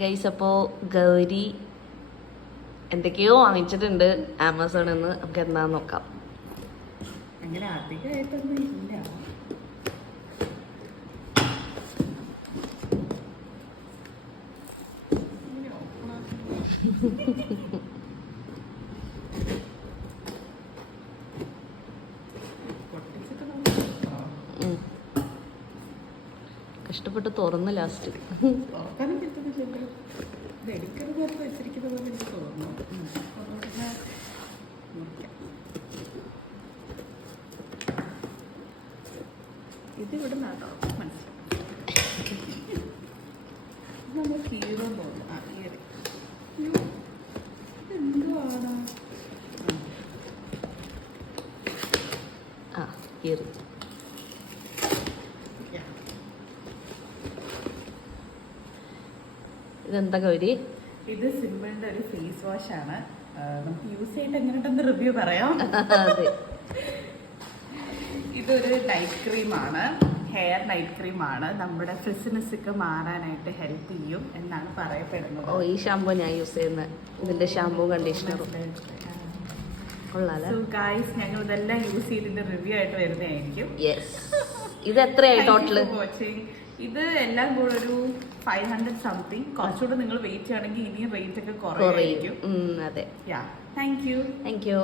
Guys, അപ്പോൾ ഗൗരി എന്തൊക്കെയോ വാങ്ങിച്ചിട്ടുണ്ട് ആമസോണിൽ നിന്ന്. നമുക്ക് എന്താന്ന് നോക്കാം. അങ്ങനെ അധികമായിട്ടൊന്നും ഇല്ല. കഷ്ടപ്പെട്ട് തുറന്ന് ലാസ്റ്റ് തുറക്കാനും പറ്റുന്നില്ലല്ലോ. ഇത് എടുക്കുന്നത് മാത്രം വെച്ചിരിക്കുന്നത് എനിക്ക് തോന്നുന്നു. ഇത് ഇവിടെ നിന്നാട്ടോ മനസ്സിലായി. നമ്മൾ കീറും തോന്നുന്നു. ആ കീറി. എന്തുവാണ്? ആ കീറി. ഇതെന്താ ഗൗരി? ഇത് സിമ്പിളിന്റെ ഒരു ഫേസ് വാഷ് ആണ്. നമുക്ക് യൂസ് ചെയ്തിട്ട് എങ്ങനെയുണ്ടെന്ന് റിവ്യൂ പറയാം. അതെ, ഇതൊരു നൈറ്റ് ക്രീമാണ്, ഹെയർ നൈറ്റ് ക്രീമാണ്. നമ്മുടെ ഫ്രിസിനെസ് ഒക്കെ മാറാനായിട്ട് ഹെൽപ്പ് ചെയ്യും എന്നാണ് പറയപ്പെടുന്നത്. ഓ, ഈ ഷാമ്പൂ ഞാൻ യൂസ് ചെയ്യുന്നത്. ഇതിന്റെ ഷാമ്പൂ കണ്ടീഷണറും കൊള്ളാലോ. സോ ഗൈസ്, ഞങ്ങൾ ഇതെല്ലാം യൂസ് ചെയ്തിട്ട് റിവ്യൂ ആയിട്ട് വരുന്നതായിരിക്കും. യെസ്. ഇത് എത്രയായി ടോട്ടല്? ഇത് എല്ലാം കൂടെ ഒരു 500 സംതിങ്. കുറച്ചുകൂടെ നിങ്ങൾ വെയിറ്റ് ചെയ്യണമെങ്കിൽ ഇനിയും റേറ്റ് ഒക്കെ കുറയും. അതെ. Thank you. Thank you.